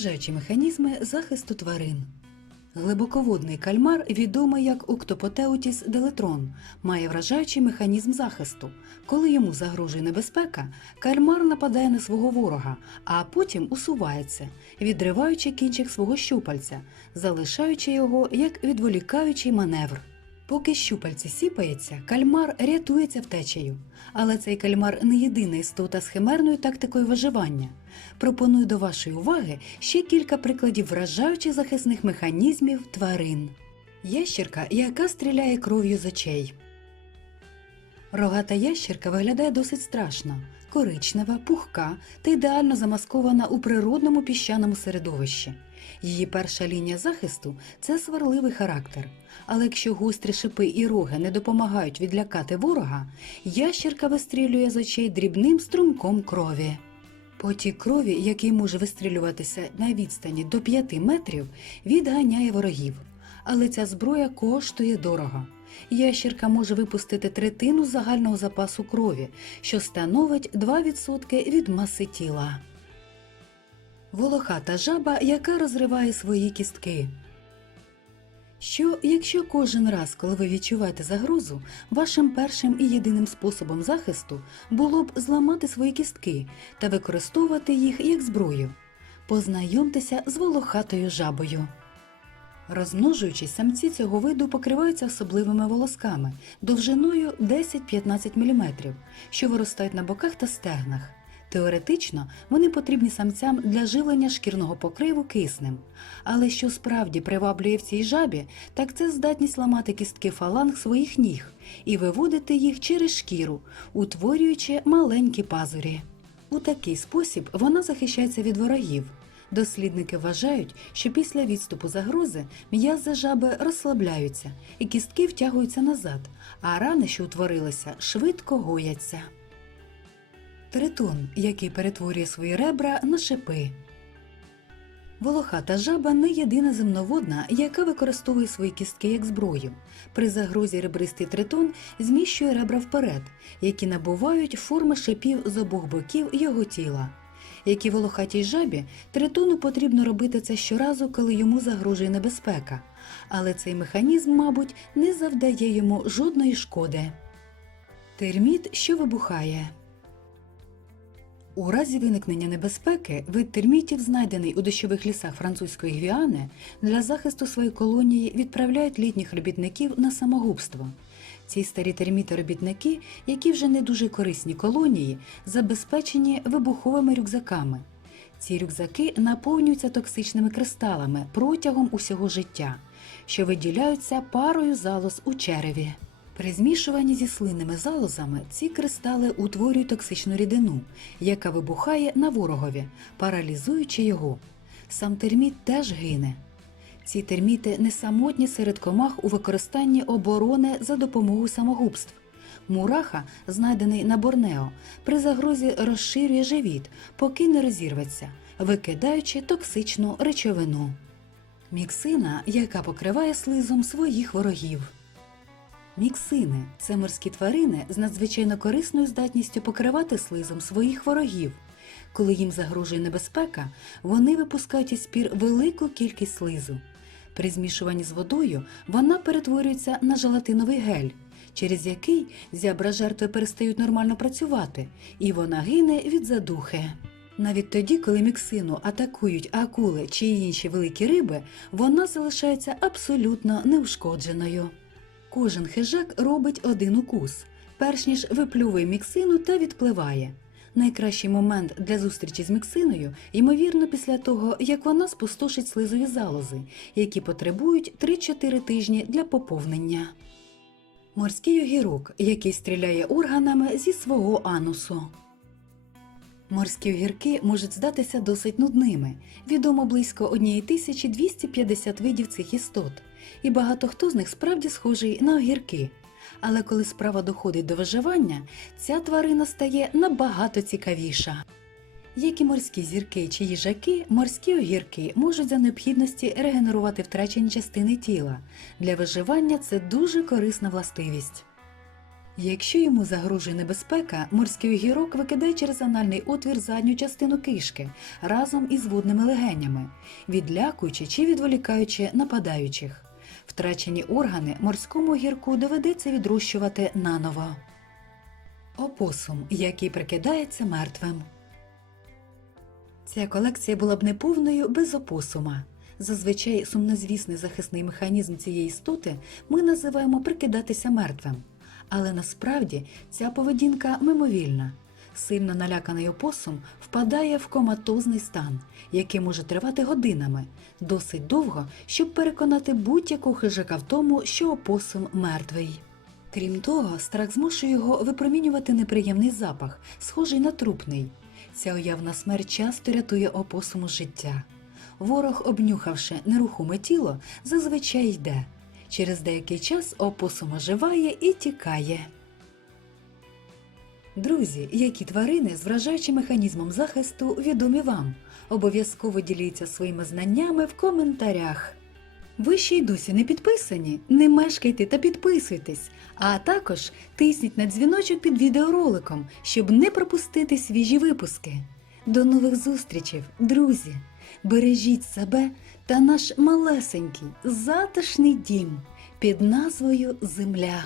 вражаючі механізми захисту тварин. Глибоководний кальмар, відомий як Uctopoteutis deletron, має вражаючий механізм захисту. Коли йому загрожує небезпека, кальмар нападає на свого ворога, а потім усувається, відриваючи кінчик свого щупальця, залишаючи його як відволікаючий маневр. Поки щупальце сіпається, кальмар рятується втечею. Але цей кальмар не єдина істота з химерною тактикою виживання. Пропоную до вашої уваги ще кілька прикладів вражаючих захисних механізмів тварин. Ящірка, яка стріляє кров'ю з очей. Рогата ящірка виглядає досить страшно, коричнева, пухка та ідеально замаскована у природному піщаному середовищі. Її перша лінія захисту це сварливий характер. Але якщо гострі шипи і роги не допомагають відлякати ворога, ящірка вистрілює з очей дрібним струмком крові. Потік крові, який може вистрілюватися на відстані до 5 метрів, відганяє ворогів. Але ця зброя коштує дорого. Ящірка може випустити третину загального запасу крові, що становить 2% від маси тіла. Волохата жаба, яка розриває свої кістки. Що, якщо кожен раз, коли ви відчуваєте загрозу, вашим першим і єдиним способом захисту було б зламати свої кістки та використовувати їх як зброю? Познайомтеся з волохатою жабою. Розмножуючись, самці цього виду покриваються особливими волосками довжиною 10-15 мм, що виростають на боках та стегнах. Теоретично вони потрібні самцям для живлення шкірного покриву киснем. Але що справді приваблює в цій жабі, так це здатність ламати кістки фаланг своїх ніг і виводити їх через шкіру, утворюючи маленькі пазурі. У такий спосіб вона захищається від ворогів. Дослідники вважають, що після відступу загрози м'язи жаби розслабляються і кістки втягуються назад, а рани, що утворилися, швидко гояться. Тритон, який перетворює свої ребра на шипи. Волохата жаба не єдина земноводна, яка використовує свої кістки як зброю. При загрозі ребристий тритон зміщує ребра вперед, які набувають форми шипів з обох боків його тіла. Як і волохатій жабі, тритону потрібно робити це щоразу, коли йому загрожує небезпека. Але цей механізм, мабуть, не завдає йому жодної шкоди. Терміт, що вибухає. У разі виникнення небезпеки вид термітів, знайдений у дощових лісах французької Гвіани, для захисту своєї колонії відправляють літніх робітників на самогубство. Ці старі терміти-робітники, які вже не дуже корисні колонії, забезпечені вибуховими рюкзаками. Ці рюкзаки наповнюються токсичними кристалами протягом усього життя, що виділяються парою залоз у череві. При змішуванні зі слинними залозами ці кристали утворюють токсичну рідину, яка вибухає на ворогові, паралізуючи його. Сам терміт теж гине. Ці терміти не самотні серед комах у використанні оборони за допомогою самогубств. Мураха, знайдений на Борнео, при загрозі розширює живіт, поки не розірветься, викидаючи токсичну речовину. Міксина, яка покриває слизом своїх ворогів. Міксини це морські тварини з надзвичайно корисною здатністю покривати слизом своїх ворогів. Коли їм загрожує небезпека, вони випускають із пір велику кількість слизу. При змішуванні з водою вона перетворюється на желатиновий гель, через який зябра жертви перестають нормально працювати, і вона гине від задухи. Навіть тоді, коли міксину атакують акули чи інші великі риби, вона залишається абсолютно неушкодженою. Кожен хижак робить один укус, перш ніж виплювує міксину та відпливає. Найкращий момент для зустрічі з міксиною, ймовірно, після того, як вона спустошить слизові залози, які потребують 3-4 тижні для поповнення. Морський огірок, який стріляє органами зі свого анусу. Морські огірки можуть здатися досить нудними. Відомо близько 1250 видів цих істот, і багато хто з них справді схожий на огірки. Але коли справа доходить до виживання, ця тварина стає набагато цікавіша. Як і морські зірки чи їжаки, морські огірки можуть за необхідності регенерувати втрачені частини тіла. Для виживання це дуже корисна властивість. Якщо йому загрожує небезпека, морський огірок викидає через анальний отвір задню частину кишки разом із водними легенями, відлякуючи чи відволікаючи нападаючих. Втрачені органи морському огірку доведеться відрощувати наново. Опосум, який прикидається мертвим. Ця колекція була б неповною без опосума. Зазвичай сумнозвісний захисний механізм цієї істоти ми називаємо прикидатися мертвим. Але насправді ця поведінка мимовільна. Сильно наляканий опосум впадає в коматозний стан, який може тривати годинами, досить довго, щоб переконати будь-якого хижака в тому, що опосум мертвий. Крім того, страх змушує його випромінювати неприємний запах, схожий на трупний. Ця уявна смерть часто рятує опосуму життя. Ворог, обнюхавши нерухоме тіло, зазвичай йде. Через деякий час опосум оживає і тікає. Друзі, які тварини з вражаючим механізмом захисту відомі вам? Обов'язково діліться своїми знаннями в коментарях. Ви ще й досі не підписані? Не мешкайте та підписуйтесь, а також тисніть на дзвіночок під відеороликом, щоб не пропустити свіжі випуски. До нових зустрічей, друзі! Бережіть себе та наш малесенький затишний дім під назвою Земля.